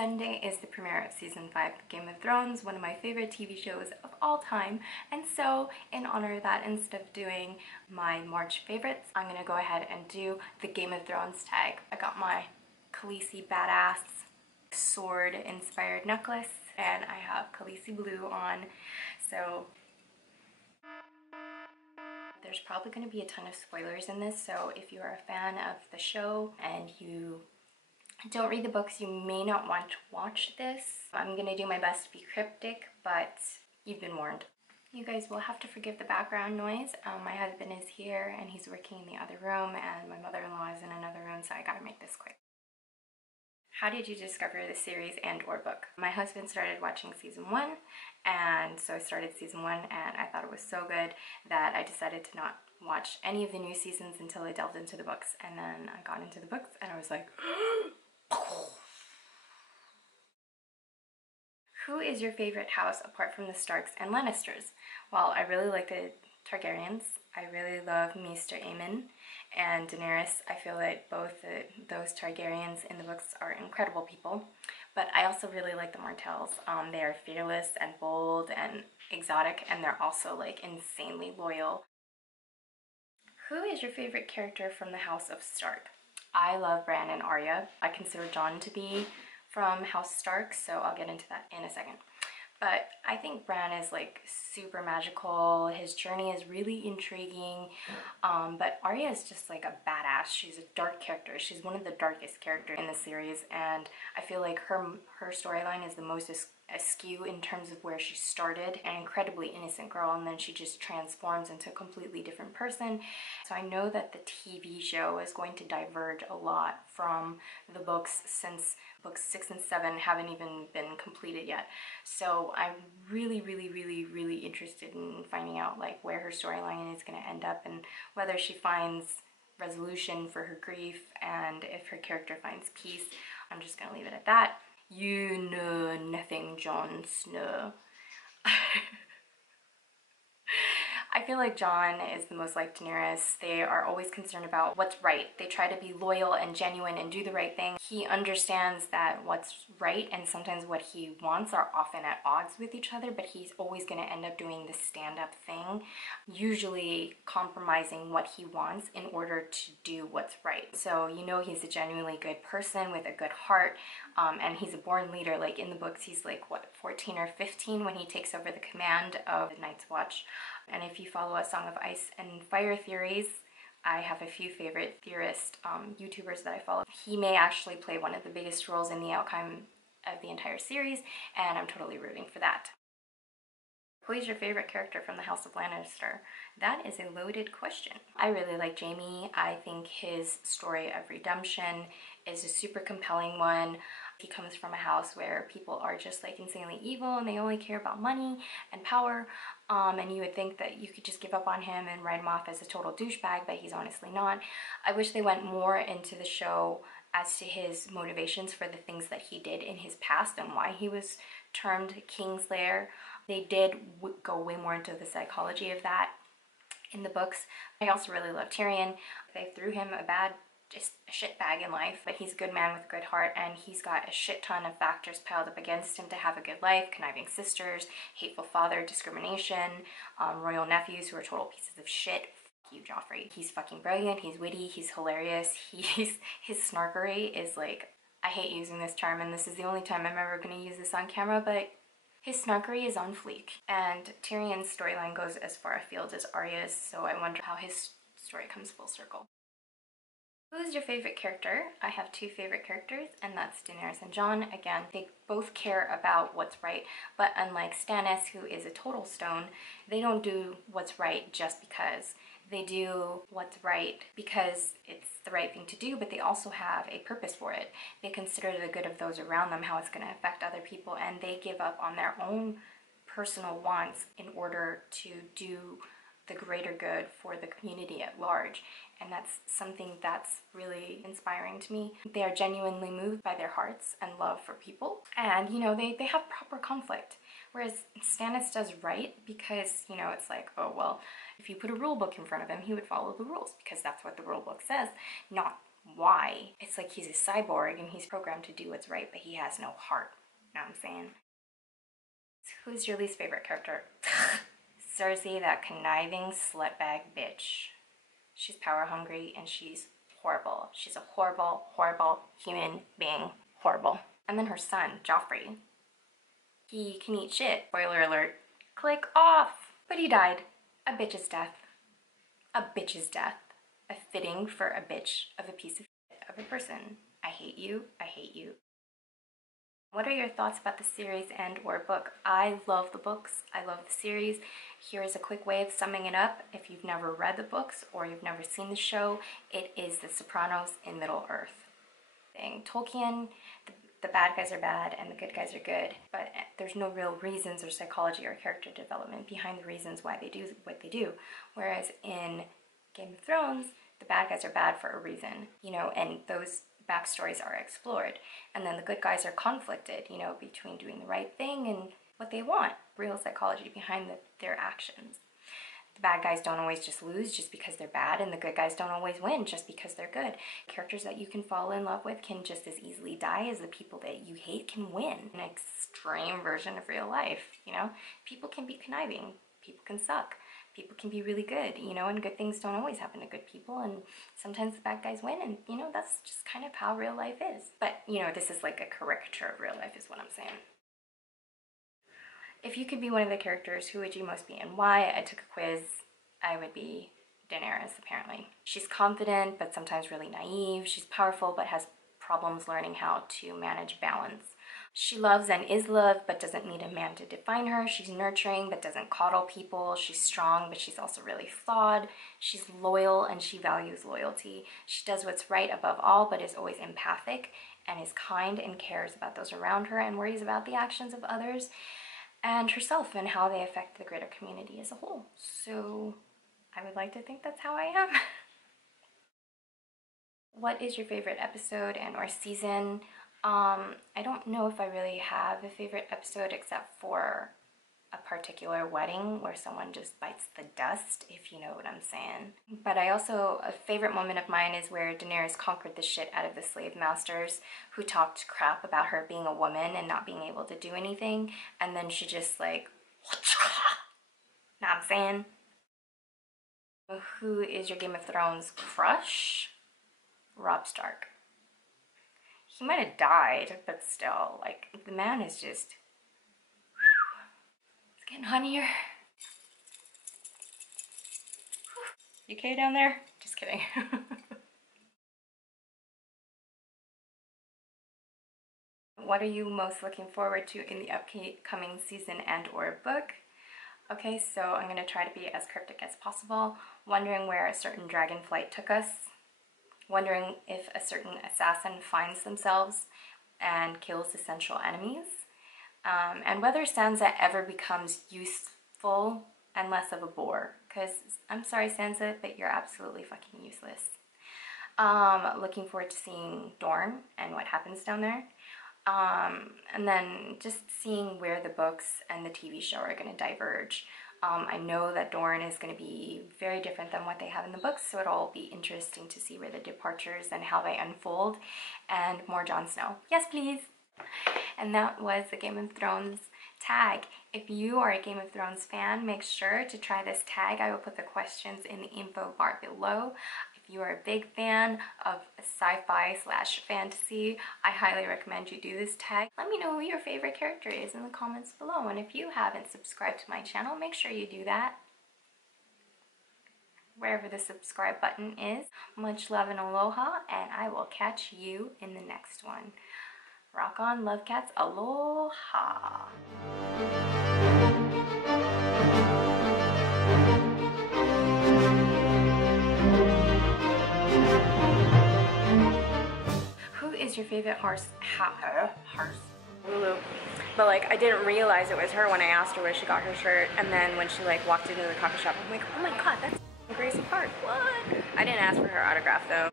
Sunday is the premiere of season 5 of Game of Thrones, one of my favorite TV shows of all time. And so in honor of that, instead of doing my March favorites, I'm gonna go ahead and do the Game of Thrones tag. I got my Khaleesi badass sword inspired necklace and I have Khaleesi blue on. So there's probably going to be a ton of spoilers in this, so if you are a fan of the show and you don't read the books, you may not want to watch this. I'm going to do my best to be cryptic, but you've been warned. You guys will have to forgive the background noise. My husband is here and he's working in the other room, and my mother-in-law is in another room, so I gotta make this quick. How did you discover the series and or book? My husband started watching season 1, and so I started season 1 and I thought it was so good that I decided to not watch any of the new seasons until I delved into the books. And then I got into the books and I was like, who is your favorite house apart from the Starks and Lannisters? Well, I really like the Targaryens. I really love Mr. Aemon and Daenerys. I feel like both those Targaryens in the books are incredible people. But I also really like the Martells. They are fearless and bold and exotic, and they're also like insanely loyal. Who is your favorite character from the House of Stark? I love Bran and Arya. I consider Jon to be from House Stark, so I'll get into that in a second. But I think Bran is like super magical. His journey is really intriguing. But Arya is just like a badass. She's a dark character. She's one of the darkest characters in the series, and I feel like her storyline is the most askew in terms of where she started, an incredibly innocent girl, and then she just transforms into a completely different person. So I know that the TV show is going to diverge a lot from the books, since books 6 and 7 haven't even been completed yet. So I'm really interested in finding out like where her storyline is going to end up, and whether she finds resolution for her grief, and if her character finds peace. I'm just going to leave it at that. You know nothing, Jon Snow. I feel like Jon is the most like Daenerys. They are always concerned about what's right. They try to be loyal and genuine and do the right thing. He understands that what's right and sometimes what he wants are often at odds with each other, but he's always going to end up doing the stand-up thing, usually compromising what he wants in order to do what's right. So you know he's a genuinely good person with a good heart, and he's a born leader. Like in the books, he's like, what, 14 or 15 when he takes over the command of the Night's Watch. And if you follow A Song of Ice and Fire theories, I have a few favorite theorist YouTubers that I follow. He may actually play one of the biggest roles in the outcome of the entire series, and I'm totally rooting for that. Who is your favorite character from the House of Lannister? That is a loaded question. I really like Jaime. I think his story of redemption is a super compelling one. He comes from a house where people are just like insanely evil and they only care about money and power, and you would think that you could just give up on him and write him off as a total douchebag, but he's honestly not. I wish they went more into the show as to his motivations for the things that he did in his past and why he was termed Kingslayer. They did go way more into the psychology of that in the books. I also really love Tyrion. They threw him just a shit bag in life, but he's a good man with a good heart, and he's got a shit ton of factors piled up against him to have a good life: conniving sisters, hateful father, discrimination, royal nephews who are total pieces of shit. Fuck you, Joffrey. He's fucking brilliant, he's witty, he's hilarious, his snarkery is like, I hate using this term, and this is the only time I'm ever going to use this on camera, but his snarkery is on fleek. And Tyrion's storyline goes as far afield as Arya's, so I wonder how his story comes full circle. Who is your favorite character? I have two favorite characters, and that's Daenerys and Jon. Again, they both care about what's right, but unlike Stannis, who is a total stone, they don't do what's right just because. They do what's right because it's the right thing to do, but they also have a purpose for it. They consider the good of those around them, how it's going to affect other people, and they give up on their own personal wants in order to do the greater good for the community at large. And that's something that's really inspiring to me. They are genuinely moved by their hearts and love for people, and you know, they have proper conflict. Whereas Stannis does right because, you know, it's like, oh well, if you put a rule book in front of him, he would follow the rules because that's what the rule book says, not why. It's like he's a cyborg and he's programmed to do what's right, but he has no heart. You know what I'm saying? So who's your least favorite character? Cersei, that conniving slutbag bitch. She's power hungry and she's horrible. She's a horrible, horrible human being. Horrible. And then her son, Joffrey. He can eat shit. Spoiler alert. Click off. But he died. A bitch's death. A bitch's death. A fitting for a bitch of a piece of shit of a person. I hate you. I hate you. What are your thoughts about the series and or book? I love the books. I love the series. Here is a quick way of summing it up. If you've never read the books or you've never seen the show, it is The Sopranos in Middle-earth. Tolkien, the bad guys are bad and the good guys are good, but there's no real reasons or psychology or character development behind the reasons why they do what they do. Whereas in Game of Thrones, the bad guys are bad for a reason, you know, and those backstories are explored. And then the good guys are conflicted, you know, between doing the right thing and what they want, real psychology behind their actions. The bad guys don't always just lose just because they're bad, and the good guys don't always win just because they're good. Characters that you can fall in love with can just as easily die as the people that you hate can win. An extreme version of real life, you know? People can be conniving, people can suck, people can be really good, you know, and good things don't always happen to good people, and sometimes the bad guys win, and, you know, that's just kind of how real life is. But, you know, this is like a caricature of real life is what I'm saying. If you could be one of the characters, who would you most be and why? I took a quiz. I would be Daenerys, apparently. She's confident, but sometimes really naive. She's powerful, but has problems learning how to manage balance. She loves and is loved, but doesn't need a man to define her. She's nurturing, but doesn't coddle people. She's strong, but she's also really flawed. She's loyal, and she values loyalty. She does what's right above all, but is always empathic and is kind and cares about those around her and worries about the actions of others and herself and how they affect the greater community as a whole. So I would like to think that's how I am. What is your favorite episode and or season? I don't know if I really have a favorite episode except for a particular wedding where someone just bites the dust, if you know what I'm saying. But I also, a favorite moment of mine is where Daenerys conquered the shit out of the slave masters who talked crap about her being a woman and not being able to do anything, and then she just like, know what I'm saying? Who is your Game of Thrones crush? Robb Stark. He might have died, but still, like, the man is just, it's getting hot here. You okay down there? Just kidding. What are you most looking forward to in the upcoming season and or book? Okay, so I'm going to try to be as cryptic as possible. Wondering where a certain dragon flight took us. Wondering if a certain assassin finds themselves and kills the central enemies. And whether Sansa ever becomes useful and less of a bore. Because, I'm sorry Sansa, but you're absolutely fucking useless. Looking forward to seeing Dorne and what happens down there. And then just seeing where the books and the TV show are going to diverge. I know that Dorne is going to be very different than what they have in the books, so it'll be interesting to see where the departures and how they unfold, and more Jon Snow. Yes, please! And that was the Game of Thrones tag. If you are a Game of Thrones fan, make sure to try this tag. I will put the questions in the info bar below. If you are a big fan of sci-fi / fantasy, I highly recommend you do this tag. Let me know who your favorite character is in the comments below, and if you haven't subscribed to my channel, make sure you do that wherever the subscribe button is. Much love and aloha, and I will catch you in the next one. Rock on, love cats, aloha! Who is your favorite horse? Lulu. But like, I didn't realize it was her when I asked her where she got her shirt, and then when she like walked into the coffee shop, I'm like, oh my god, that's Gracie Park. What? I didn't ask for her autograph though.